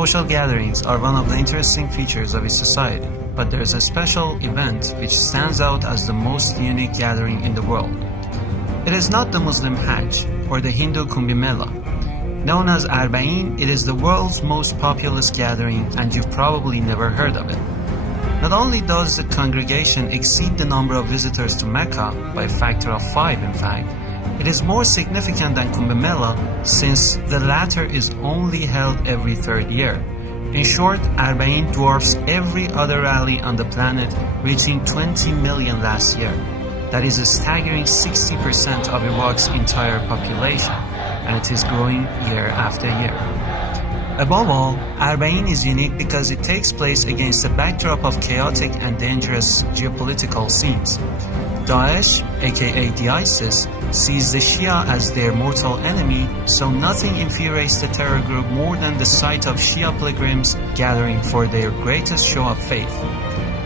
Social gatherings are one of the interesting features of its society, but there is a special event which stands out as the most unique gathering in the world. It is not the Muslim Hajj or the Hindu Kumbh Mela. Known as Arba'in, it is the world's most populous gathering, and you've probably never heard of it. Not only does the congregation exceed the number of visitors to Mecca by a factor of 5 in fact, it is more significant than Kumbh Mela since the latter is only held every third year. In short, Arba'in dwarfs every other rally on the planet, reaching 20 million last year. That is a staggering 60% of Iraq's entire population, and it is growing year after year. Above all, Arba'in is unique because it takes place against a backdrop of chaotic and dangerous geopolitical scenes. Daesh, aka the ISIS, sees the Shia as their mortal enemy, so nothing infuriates the terror group more than the sight of Shia pilgrims gathering for their greatest show of faith.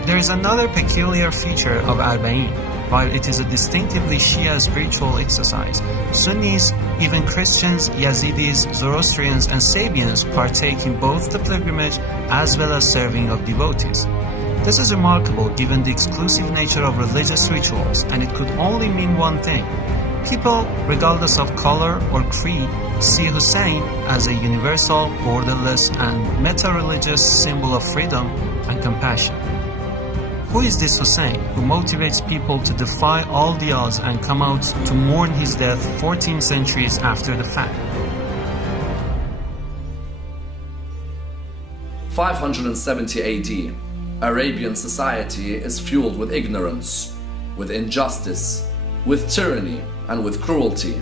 There is another peculiar feature of Arba'in. While it is a distinctively Shia spiritual exercise, Sunnis, even Christians, Yazidis, Zoroastrians, and Sabians partake in both the pilgrimage as well as serving of devotees. This is remarkable given the exclusive nature of religious rituals, and it could only mean one thing. People, regardless of color or creed, see Hussein as a universal, borderless, and meta-religious symbol of freedom and compassion. Who is this Hussein who motivates people to defy all the odds and come out to mourn his death 14 centuries after the fact? 570 AD, Arabian society is fueled with ignorance, with injustice, with tyranny, and with cruelty.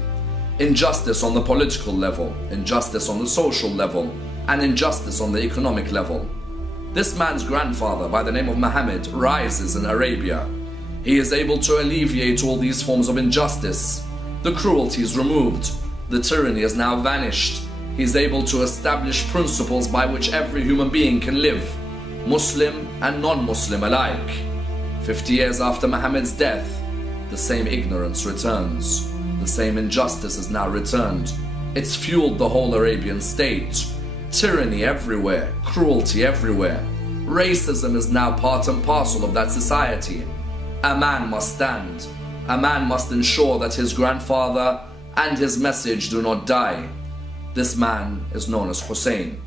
Injustice on the political level, injustice on the social level, and injustice on the economic level. This man's grandfather, by the name of Muhammad, rises in Arabia. He is able to alleviate all these forms of injustice. The cruelty is removed. The tyranny has now vanished. He is able to establish principles by which every human being can live, Muslim and non-Muslim alike. 50 years after Muhammad's death, the same ignorance returns. The same injustice is now returned. It's fueled the whole Arabian state. Tyranny everywhere, cruelty everywhere. Racism is now part and parcel of that society. A man must stand. A man must ensure that his grandfather and his message do not die. This man is known as Hussein.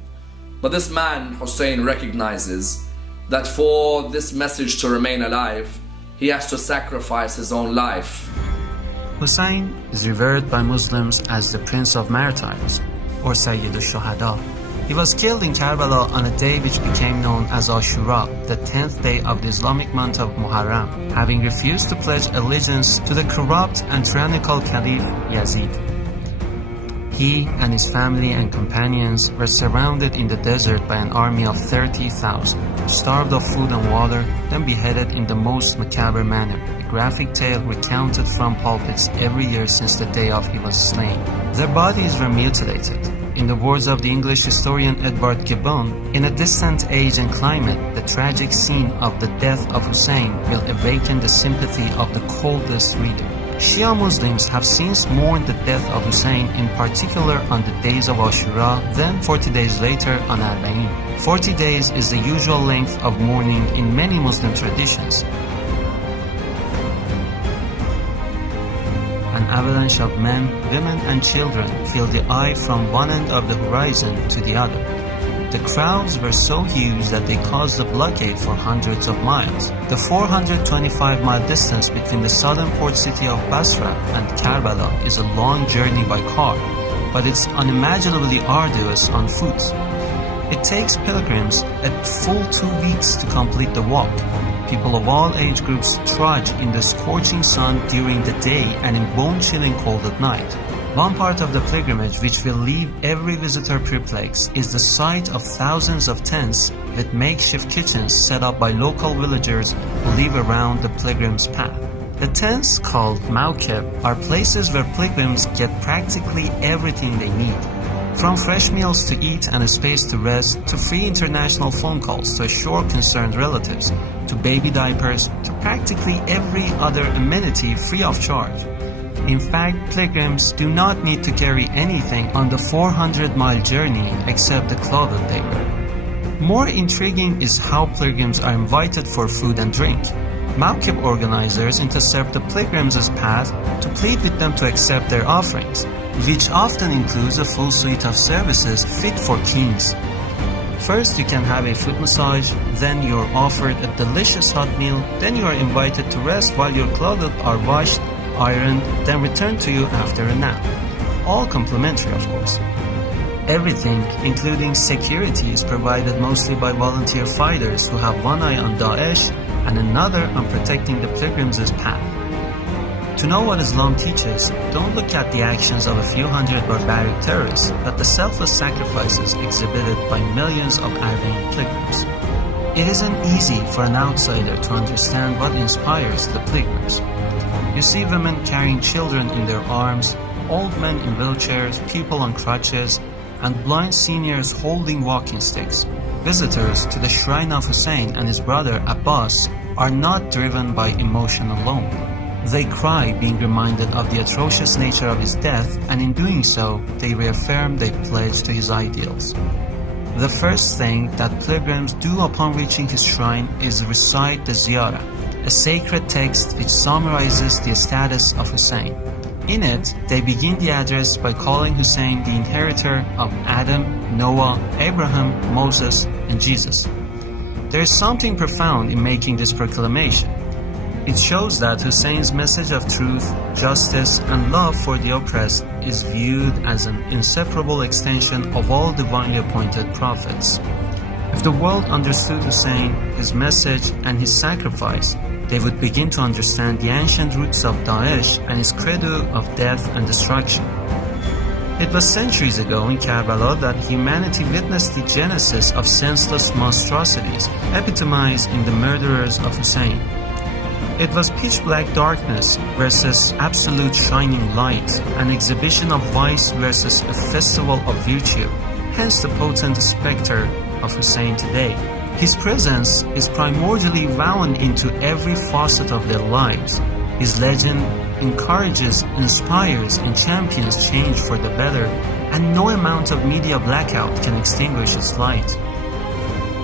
But this man, Hussein, recognizes that for this message to remain alive, he has to sacrifice his own life. Hussein is revered by Muslims as the Prince of Martyrs, or Sayyid al-Shuhada. He was killed in Karbala on a day which became known as Ashura, the 10th day of the Islamic month of Muharram, having refused to pledge allegiance to the corrupt and tyrannical Caliph Yazid. He and his family and companions were surrounded in the desert by an army of 30,000, starved of food and water, then beheaded in the most macabre manner, a graphic tale recounted from pulpits every year since the day of he was slain. Their bodies were mutilated. In the words of the English historian Edward Gibbon, in a distant age and climate, the tragic scene of the death of Hussein will awaken the sympathy of the coldest reader. Shia Muslims have since mourned the death of Hussein, in particular on the days of Ashura, then 40 days later on Arba'in. 40 days is the usual length of mourning in many Muslim traditions. An avalanche of men, women and children filled the eye from one end of the horizon to the other. The crowds were so huge that they caused a blockade for hundreds of miles. The 425-mile distance between the southern port city of Basra and Karbala is a long journey by car, but it's unimaginably arduous on foot. It takes pilgrims a full 2 weeks to complete the walk. People of all age groups trudge in the scorching sun during the day and in bone-chilling cold at night. One part of the pilgrimage which will leave every visitor perplexed is the sight of thousands of tents with makeshift kitchens set up by local villagers who live around the pilgrim's path. The tents, called mawkib, are places where pilgrims get practically everything they need. From fresh meals to eat and a space to rest, to free international phone calls to assure concerned relatives, to baby diapers, to practically every other amenity free of charge. In fact, pilgrims do not need to carry anything on the 400-mile journey except the clothes they wear. More intriguing is how pilgrims are invited for food and drink. Mawqif organizers intercept the pilgrims' path to plead with them to accept their offerings, which often includes a full suite of services fit for kings. First, you can have a foot massage, then you're offered a delicious hot meal, then you are invited to rest while your clothes are washed, ironed, then returned to you after a nap. All complimentary, of course. Everything, including security, is provided mostly by volunteer fighters who have one eye on Daesh and another on protecting the pilgrims' path. To know what Islam teaches, don't look at the actions of a few hundred barbaric terrorists, but the selfless sacrifices exhibited by millions of Arabian pilgrims. It isn't easy for an outsider to understand what inspires the pilgrims. You see women carrying children in their arms, old men in wheelchairs, people on crutches, and blind seniors holding walking sticks. Visitors to the shrine of Hussein and his brother Abbas are not driven by emotion alone. They cry, being reminded of the atrocious nature of his death, and in doing so, they reaffirm their pledge to his ideals. The first thing that pilgrims do upon reaching his shrine is recite the Ziyarah, a sacred text which summarizes the status of Hussein. In it, they begin the address by calling Hussein the inheritor of Adam, Noah, Abraham, Moses, and Jesus. There is something profound in making this proclamation. It shows that Hussein's message of truth, justice, and love for the oppressed is viewed as an inseparable extension of all divinely appointed prophets. If the world understood Hussein, his message, and his sacrifice, they would begin to understand the ancient roots of Daesh and its credo of death and destruction. It was centuries ago in Karbala that humanity witnessed the genesis of senseless monstrosities, epitomized in the murderers of Hussein. It was pitch-black darkness versus absolute shining light, an exhibition of vice versus a festival of virtue, hence the potent specter of Hussein today. His presence is primordially wound into every facet of their lives. His legend encourages, inspires, and champions change for the better, and no amount of media blackout can extinguish its light.